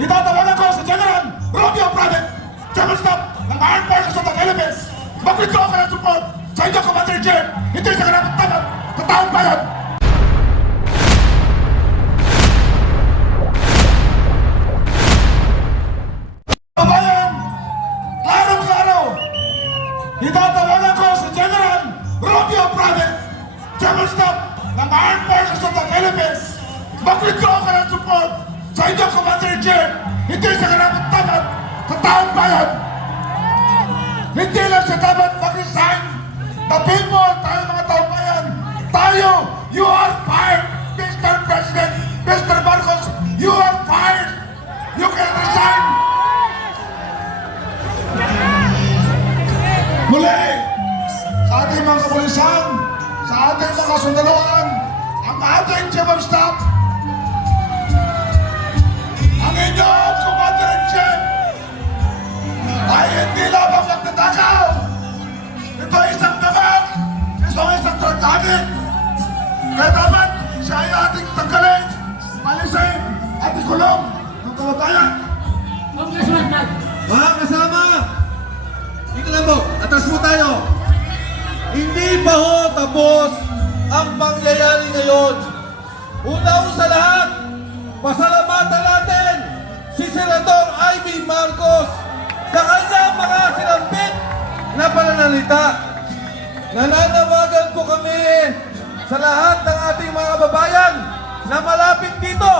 Itatawagan ko si General Romeo Private, General Staff ng Armed Forces of the Philippines. Mag-withdraw ka ng support sa inyong Commander-in-Chief, hindi sa karapat-dapat sa taong bayan. Bayan, klarong-klaro, itatawagan ko si General Romeo Private, General Staff ng Armed Forces of the Philippines. Mag-withdraw ka ng support sa inyong Commander-in-Chief, hindi sa karapat-dapat sa taong bayan. Hindi lang siya dapat mag-resign. The people, tayo mga taong bayan, tayo, you are fired, Mr. President, Mr. Marcos, you are fired. You can resign. Muli, sa ating mga kapulisan, sa ating mga sundaloan, ang ating Chief of Staff, ang inyong Commander-in-Chief ay hindi lamang magtatakaw. Ito ay isang dabag, ito ay isang drug addict. Kaya dapat siya ay ating tanggalin, palisin, at ikulong ng kamatayan. Mga kasama, dito lang po, atas mo tayo. Hindi pa ho tapos ang pangyayari ngayon. Una ho sa lahat, pasalamatan natin si Senator Amy Marcos sa kanyang mga sinampit na pananalita. Nananawagan po kami sa lahat ng ating mga babayan na malapit dito,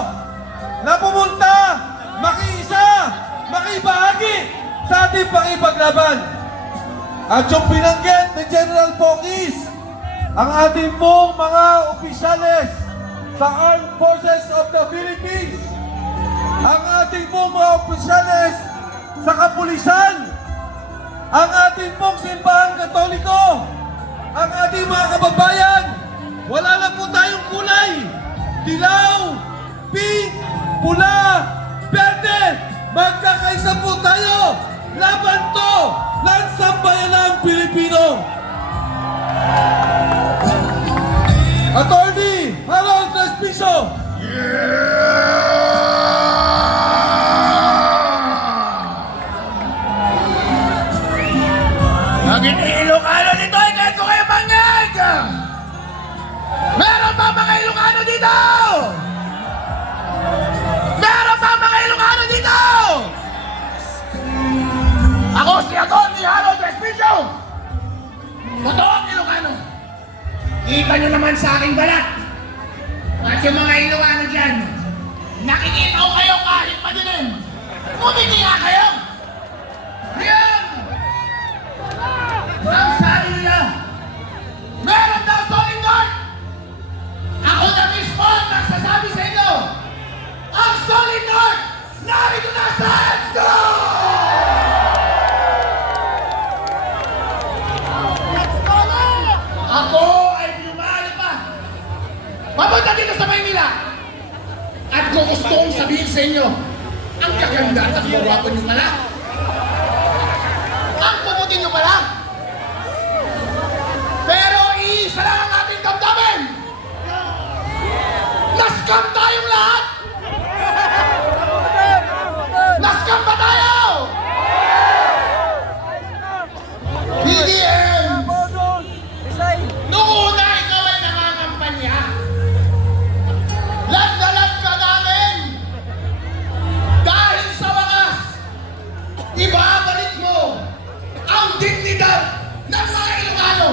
na pumunta, makiisa, makibahagi sa ating pangipaglaban. At yung binanggit ni General Pokis, ang ating pong mga opisyales sa Armed Forces of the Philippines, ang ating pong mga opisyales sa kapulisan, ang ating pong simbahan katoliko, ang ating mga kababayan, wala na po tayong kulay, dilaw, pink, pula, berde, magkakaisa po tayo, laban to, lansang bayanang Pilipino. Attorney Harold Respicio. Naging Ilocano dito ay kahit ko kayo mangag! Meron pa mga Ilocano dito! Meron pa mga Ilocano dito! Ako si Atty. Harold Respicio! Totoong Ilocano! Kita nyo naman sa aking balat! At yung mga Ilocano dyan, nakikita ko kayo kahit madilim! Bumiti nga kayo! Ayan! Ang sabi nila, meron daw Solid North! Ako na mismo ang nagsasabi sa inyo, ang Solid North, narito na sa EDSA! Ako ay pinumali pa, papunta dito sa Maynila, at kung gusto kong sabihin sa inyo, ang kaganda at kawapo nyo pala, ang puputi nyo pala, pero isa lang ang ating damdamin! Naskam tayong lahat! Naskam ba tayo? BDM! Noong una ikaw ay nangangampanya, lag ka namin! Dahil sa wakas, ibabalik mo ang dignidad ng mga Ilocano!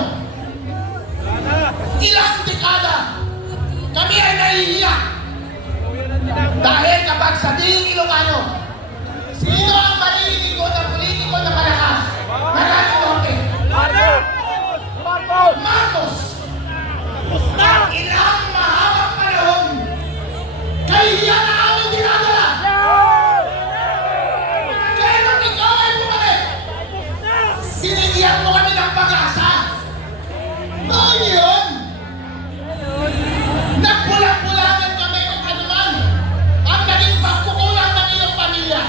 Ilang dekada kami ay nahihiya dahil kapag sabihing Ilocano, sino ang marinig ko ng politiko na malakas? Maranote! Marcos! Ilang mahabang panahon, kahihiya na aming dinadala! Kaya ikaw ay bumalik! Binigyan mo kami ng pag-asa! Noon yun! Nagpulang-pulangan kami kung ano man ang naging pagkukulang ng iyong pamilya.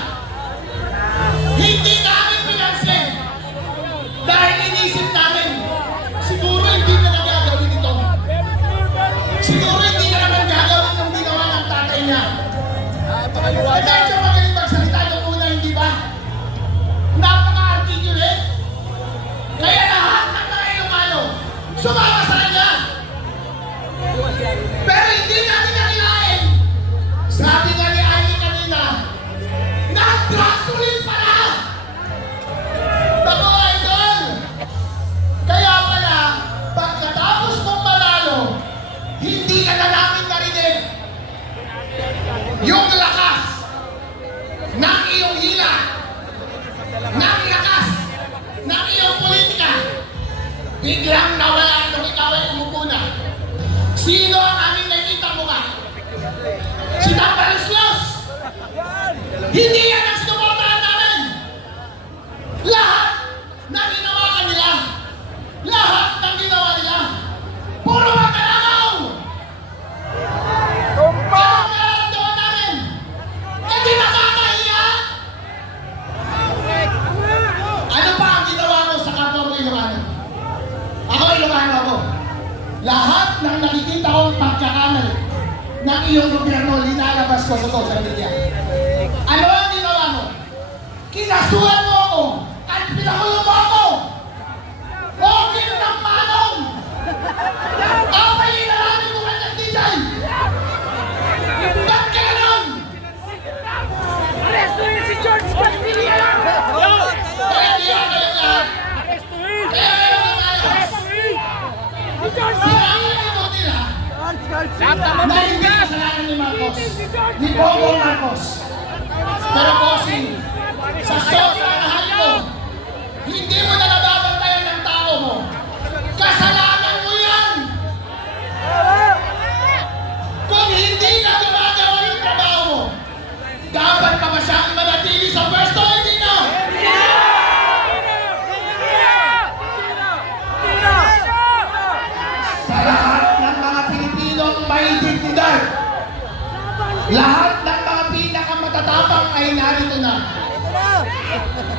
Hindi yan ang sinuportahan namin! Lahat na ginawa kanila, lahat ng ginawa nila, puro magkalakaw! Kaya ang nararamdaman namin, hindi nakakahiya! Ano pa ang ginawa mo sa kapwa mo Ilocano? Ako Ilocano ako. Lahat ng nakikita kong pagkakamali ng iyong gobyerno, linalabas ko sa social media. Ano ang ginawa mo? Kinasuhan mo ako at pinakulong mo ako! Okay ng manong! Ako may inalamin mo kanyang DJ! Ba't ka ganun? Arrestuin si George Garcia! Kaya di ako kayong lahat! Kaya meron ang ayos! Sinangan ito nila na hindi kasalanan ni Marcos, ni Bongbong Marcos. Pero bossing, sa sobrang mahal mo, hindi mo na nababantayan ng tao mo. Kasalanan mo yan! Kung hindi ka gumagawa ng trabaho mo, dapat pa ba siyang manatili sa pwesto? Hindi na! Sa lahat ng mga Pilipinong may dignidad, lahat ng mga pinakamatatapang ay narito na.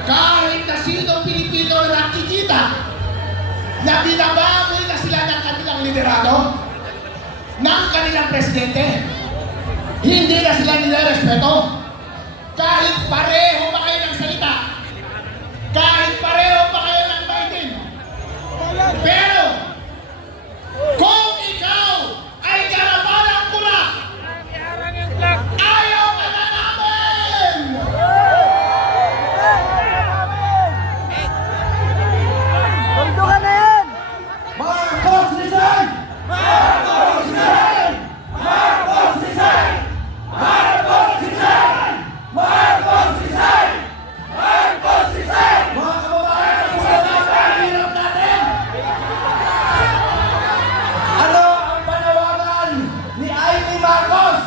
Kahit na sino Pilipino nakikita na binabagoy na sila ng kanilang liderato, ng kanilang presidente, hindi na sila nilarespeto. Kahit pareho pa kayo ng salita, kahit pareho pa kayo ng baitin. Pero, kung ikaw ay karapanang pula, ayaw ka na namin! Tuldukan na yan! Marcos resign! Marcos resign! Marcos resign! Marcos resign! Marcos resign! Marcos resign! Mga kababayan, sa hirap natin! Ano ang panawagan ni Amy Marcos?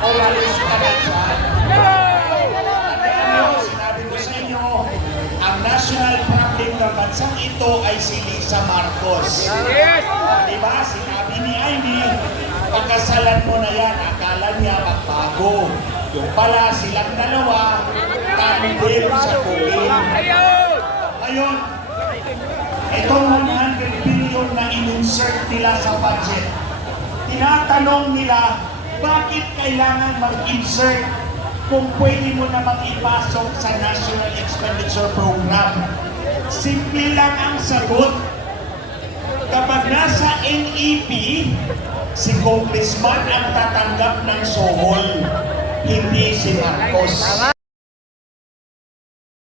Umalis ka na dyan. Sinabi ko sa inyo, ang national problem ng bansang ito ay si Lisa Marcos. Diba? Sinabi ni Amy, pagkasalan mo na yan, akala niya magbago. Yung pala silang dalawa, tandem sa COVID. Ngayon, itong 100 billion na in-insert nila sa budget, tinatanong nila, bakit kailangan mag-insert kung pwede mo namang ipasok sa National Expenditure Program? Simple lang ang sagot. Kapag nasa NEP, si Congressman ang tatanggap ng sohol, hindi si Marcos.